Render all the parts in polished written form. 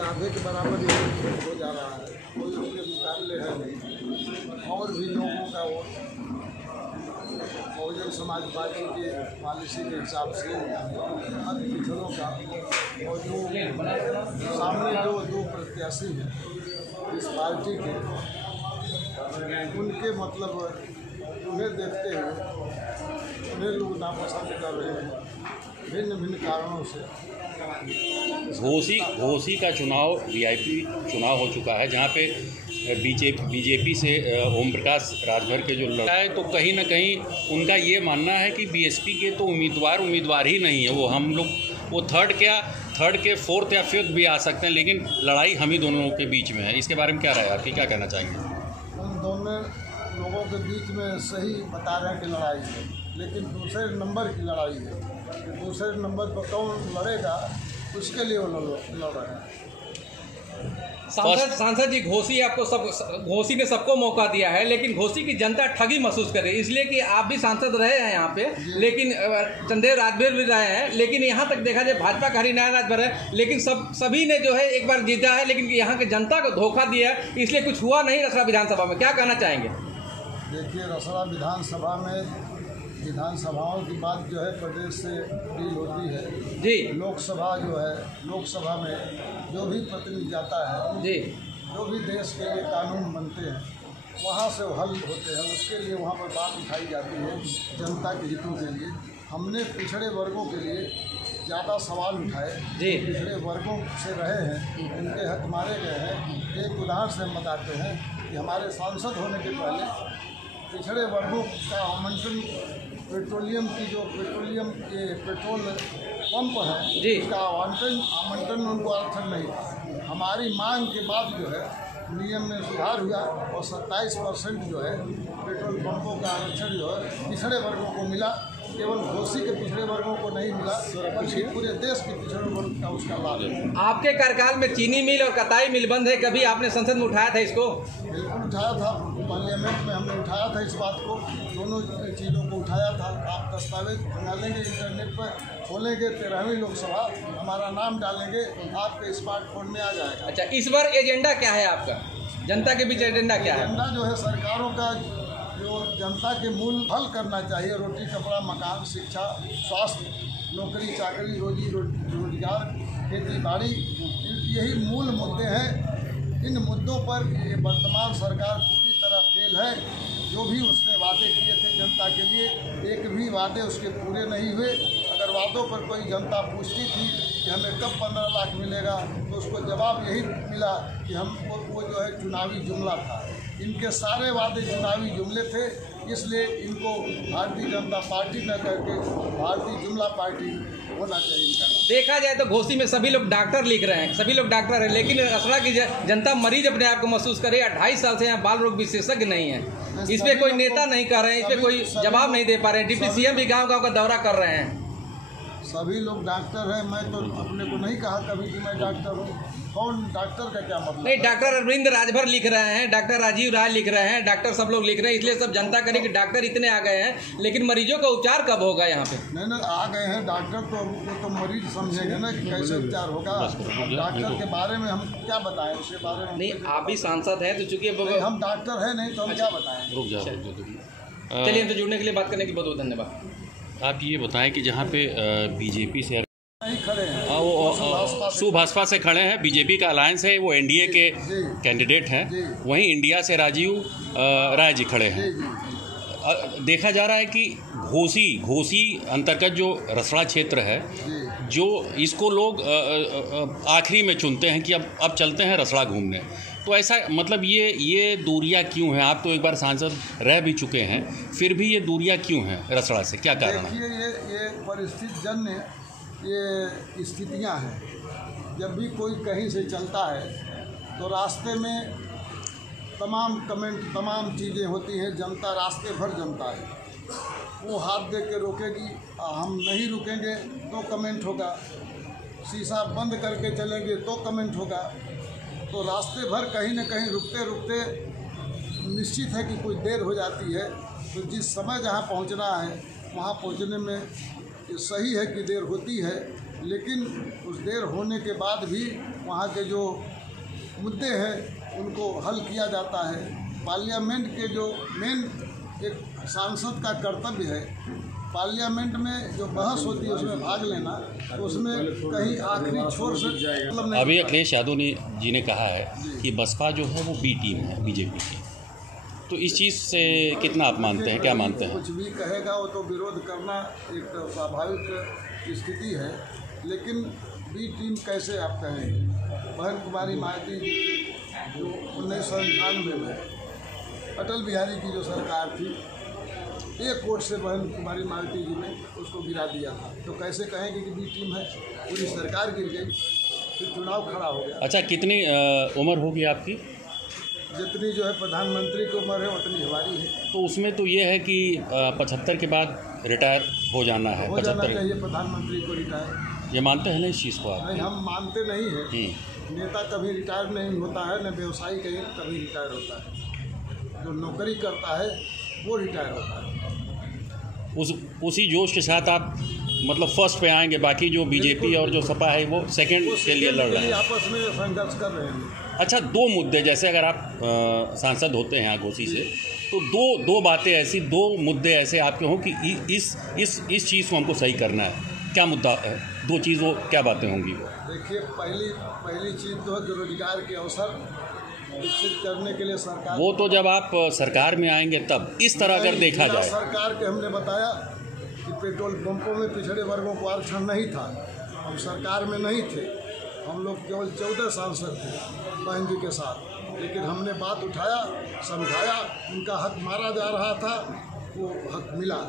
आधे के बराबर ही हो जा रहा है, कोई उनके मुकाबले है नहीं। और भी लोगों का वो बहुजन समाज पार्टी की पॉलिसी के हिसाब से अन्य पिछड़ों का और जो सामने जो दो प्रत्याशी हैं इस पार्टी के, उनके मतलब उन्हें देखते हुए उन्हें लोग नापसंद कर रहे हैं भिन्न भिन्न कारणों से। घोसी का चुनाव वीआईपी चुनाव हो चुका है, जहाँ पे बीजेपी से ओम प्रकाश राजभर के जो लड़ा है, तो कहीं ना कहीं उनका ये मानना है कि बीएसपी के तो उम्मीदवार ही नहीं है। वो हम लोग वो थर्ड के फोर्थ या फिफ्थ भी आ सकते हैं, लेकिन लड़ाई हम ही दोनों के बीच में है। इसके बारे में क्या राय है आपकी, क्या कहना चाहेंगे? उन दोनों लोगों के बीच में सही बता रहे हैं कि लड़ाई है, लेकिन दूसरे नंबर की लड़ाई है। दूसरे नंबर पर कौन लड़ेगा उसके लिए वो लड़ रहे हैं। सांसद जी, घोसी ने सबको मौका दिया है, लेकिन घोसी की जनता ठगी महसूस करे, इसलिए कि आप भी सांसद रहे हैं यहाँ पे, लेकिन चंदेल राजभर भी रहे हैं, लेकिन यहाँ तक देखा जाए भाजपा का हरिनारायण राजभर है, लेकिन सभी ने जो है एक बार जीता है, लेकिन यहाँ की जनता को धोखा दिया है, इसलिए कुछ हुआ नहीं रसड़ा विधानसभा में। क्या कहना चाहेंगे? देखिए, रसड़ा विधानसभा में विधानसभाओं की बात जो है प्रदेश से डील होती है जी। लोकसभा जो है, लोकसभा में जो भी प्रतिनिधि जाता है जी, जो भी देश के लिए कानून बनते हैं वहाँ से हल होते हैं, उसके लिए वहाँ पर बात उठाई जाती है जनता के हितों के लिए। हमने पिछड़े वर्गों के लिए ज़्यादा सवाल उठाए जी। पिछड़े वर्गों से रहे हैं, उनके हक मारे गए हैं। एक उदाहरण से हम बताते हैं कि हमारे सांसद होने के पहले पिछड़े वर्गों का आवंटन पेट्रोलियम की जो पेट्रोल पंप है जी, उसका आवंटन उनको आरक्षण नहीं था। हमारी मांग के बाद जो है नियम में सुधार हुआ और 27% जो है पेट्रोल पंपों का आरक्षण जो है पिछड़े वर्गों को मिला। केवल घोसी के पिछड़े वर्गों को नहीं मिला, बल्कि पूरे देश के पिछड़े वर्ग का उसका लाभ है। आपके कार्यकाल में चीनी मिल और कताई मिल बंद है, कभी आपने संसद में उठाया था इसको? बिल्कुल उठाया था, पार्लियामेंट में हमने उठाया था इस बात को, दोनों चीज़ों को उठाया था। आप दस्तावेज डालेंगे, इंटरनेट पर खोलेंगे, 13वीं लोकसभा, हमारा नाम डालेंगे, आपके स्मार्टफोन में आ जाएगा। अच्छा, इस बार एजेंडा क्या है आपका? जनता के बीच एजेंडा क्या है? एजेंडा जो है सरकारों का जो जनता के मूल हल करना चाहिए, रोटी कपड़ा मकान शिक्षा स्वास्थ्य नौकरी चाकरी रोजगार खेती बाड़ी, यही मूल मुद्दे हैं। इन मुद्दों पर ये वर्तमान सरकार पूरी तरह फेल है। जो भी उसने वादे किए थे जनता के लिए, एक भी वादे उसके पूरे नहीं हुए। अगर वादों पर कोई जनता पूछती थी कि हमें कब 15 लाख मिलेगा, तो उसको जवाब यही मिला कि वो जो है चुनावी जुमला था। इनके सारे वादे चुनावी जुमले थे, इसलिए इनको भारतीय जनता पार्टी न करके भारतीय जुमला पार्टी होना चाहिए इनका। देखा जाए तो घोसी में सभी लोग डॉक्टर लिख रहे हैं, सभी लोग डॉक्टर हैं, लेकिन रसड़ा की जनता मरीज अपने आप को महसूस करे। 28 साल से यहाँ बाल रोग विशेषज्ञ नहीं है, इस पर कोई नेता नहीं कर रहे हैं, इस पर कोई जवाब नहीं दे पा रहे हैं। डिप्टी सीएम भी गाँव का दौरा कर रहे हैं। सभी लोग डॉक्टर हैं, मैं तो अपने को नहीं कहा कभी कि मैं डॉक्टर हूँ। कौन डॉक्टर का क्या मतलब? नहीं, डॉक्टर अरविंद राजभर लिख रहे हैं, डॉक्टर राजीव राय लिख रहे हैं, डॉक्टर सब लोग लिख रहे हैं, इसलिए सब जनता करे कि डॉक्टर इतने आ गए हैं, लेकिन मरीजों का उपचार कब होगा यहाँ पे? नहीं, आ गए हैं डॉक्टर, तो वो तो मरीज समझेंगे ना कि कैसे उपचार होगा। डॉक्टर के बारे में हम क्या बताएं, उसके बारे में? नहीं, आप भी सांसद हैं, तो चूंकि हम डॉक्टर हैं नहीं तो हम क्या बताएं। चलिए, हमसे जुड़ने के लिए, बात करने के लिए बहुत बहुत धन्यवाद। आप ये बताएं कि जहाँ पे बीजेपी से खड़े हैं, वो सुभाषपा से खड़े हैं, बीजेपी का अलायंस है, वो एनडीए के कैंडिडेट हैं, वहीं इंडिया से राजीव राय जी खड़े हैं। देखा जा रहा है कि घोसी अंतर्गत जो रसड़ा क्षेत्र है, जो इसको लोग आखिरी में चुनते हैं कि अब चलते हैं रसड़ा घूमने। तो ऐसा मतलब ये दूरियां क्यों हैं? आप तो एक बार सांसद रह भी चुके हैं, फिर भी ये दूरियां क्यों हैं रसड़ा से, क्या कारण है? ये परिस्थिति जन्य ये स्थितियां हैं। जब भी कोई कहीं से चलता है तो रास्ते में तमाम कमेंट, तमाम चीज़ें होती हैं। जनता रास्ते भर जमता है, वो हाथ दे के रोकेगी, हम नहीं रुकेंगे तो कमेंट होगा, शीशा बंद करके चलेंगे तो कमेंट होगा। तो रास्ते भर कहीं न कहीं रुकते रुकते निश्चित है कि कोई देर हो जाती है। तो जिस समय जहाँ पहुँचना है वहाँ पहुँचने में ये सही है कि देर होती है, लेकिन उस देर होने के बाद भी वहाँ के जो मुद्दे हैं उनको हल किया जाता है। पार्लियामेंट के जो मेन एक सांसद का कर्तव्य है, पार्लियामेंट में जो बहस होती है उसमें भाग लेना, तो उसमें कहीं आखिरी छोर से मतलब नहीं। अभी अखिलेश यादव जी ने कहा है कि बसपा जो है वो बी टीम है बीजेपी की, तो इस चीज़ से कितना आप मानते हैं, क्या मानते हैं? कुछ भी कहेगा वो तो विरोध करना एक स्वाभाविक स्थिति है, लेकिन बी टीम कैसे आप कहेंगे? बहन कुमारी माइती जो 1997 में अटल बिहारी की जो सरकार थी, एक वोट से बहन कुमारी माइती जी ने उसको गिरा दिया था, तो कैसे कहेंगे कि बी टीम है? पूरी सरकार गिर गई, फिर चुनाव खड़ा हो गया। अच्छा, कितनी उम्र होगी आपकी? जितनी जो है प्रधानमंत्री की उम्र है उतनी हमारी है। तो उसमें तो ये है कि 75 के बाद रिटायर हो जाना है। हो जाना चाहिए प्रधानमंत्री को रिटायर। ये मानते हैं ना इस चीज़ को आप? नहीं, हम मानते नहीं हैं। नेता कभी रिटायर नहीं होता है, न व्यवसायी कभी रिटायर होता है। जो नौकरी करता है वो रिटायर होता है। उसी जोश के साथ आप मतलब फर्स्ट पे आएंगे, बाकी जो बीजेपी और जो सपा है वो सेकंड के लिए लड़ रहे हैं, आपस में संघर्ष कर रहे हैं। अच्छा, दो मुद्दे, जैसे अगर आप सांसद होते हैं घोसी से, तो दो बातें ऐसी, दो मुद्दे ऐसे आपके हों कि इस चीज़ को हमको सही करना है, क्या मुद्दा है? दो चीज़ वो क्या बातें होंगी? वो देखिए, पहली चीज़ तो है रोजगार के अवसर विकसित करने के लिए सरकार, वो तो जब आप सरकार में आएंगे तब इस तरह अगर देखा जाए। सरकार के हमने बताया कि पेट्रोल पंपों में पिछड़े वर्गों को आरक्षण नहीं था, हम सरकार में नहीं थे, हम लोग केवल 14 सांसद थे बहन जी के साथ, लेकिन हमने बात उठाया, समझाया, उनका हक मारा जा रहा था, वो हक मिला।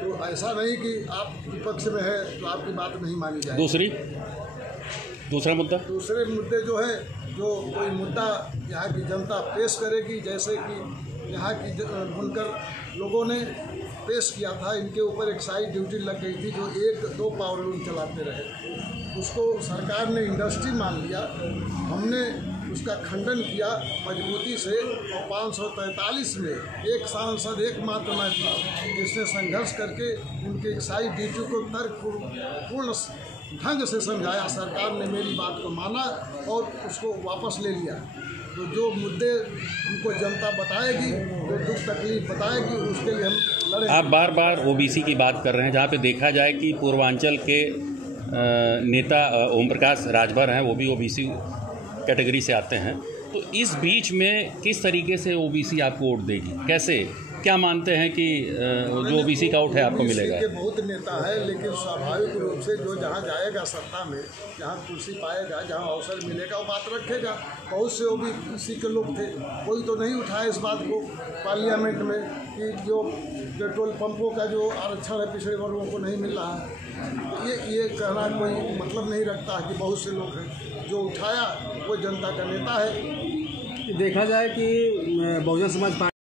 तो ऐसा नहीं कि आप विपक्ष में है तो आपकी बात नहीं मानी जाए। दूसरा मुद्दा, दूसरे मुद्दे जो है, जो कोई मुद्दा यहाँ की जनता पेश करेगी, जैसे कि यहाँ की बुनकर लोगों ने पेश किया था, इनके ऊपर एक्साइज ड्यूटी लग गई थी, जो 1-2 पावरलूम चलाते रहे, उसको सरकार ने इंडस्ट्री मान लिया। हमने उसका खंडन किया मजबूती से, और 543 में एक सांसद एकमात्र मैं था जिसने संघर्ष करके उनके एक्साइज ड्यूटी को तर्कपूर्ण ढंग से समझाया। सरकार ने मेरी बात को माना और उसको वापस ले लिया। तो जो मुद्दे हमको जनता बताएगी, जो दुख तकलीफ बताएगी, उसके लिए हम लड़ेंगे। आप बार बार ओबीसी की बात कर रहे हैं, जहाँ पे देखा जाए कि पूर्वांचल के नेता ओम प्रकाश राजभर हैं, वो भी ओबीसी कैटेगरी से आते हैं, तो इस बीच में किस तरीके से ओबीसी आपको वोट देगी? कैसे, क्या मानते हैं कि जो ओबीसी का वोट है आपको मिलेगा? बहुत नेता है, लेकिन स्वाभाविक रूप से जो जहाँ जाएगा सत्ता में, जहाँ कुर्सी पाएगा, जहाँ अवसर मिलेगा, वो बात रखेगा। बहुत से ओबीसी के लोग थे, कोई तो नहीं उठाया इस बात को पार्लियामेंट में कि जो पेट्रोल पंपों का जो आरक्षण है पिछड़े वर्गों को नहीं मिल रहा है। ये कहना कोई मतलब नहीं रखता कि बहुत से लोग हैं। जो उठाया वो जनता का नेता है। देखा जाए कि बहुजन समाज पार्टी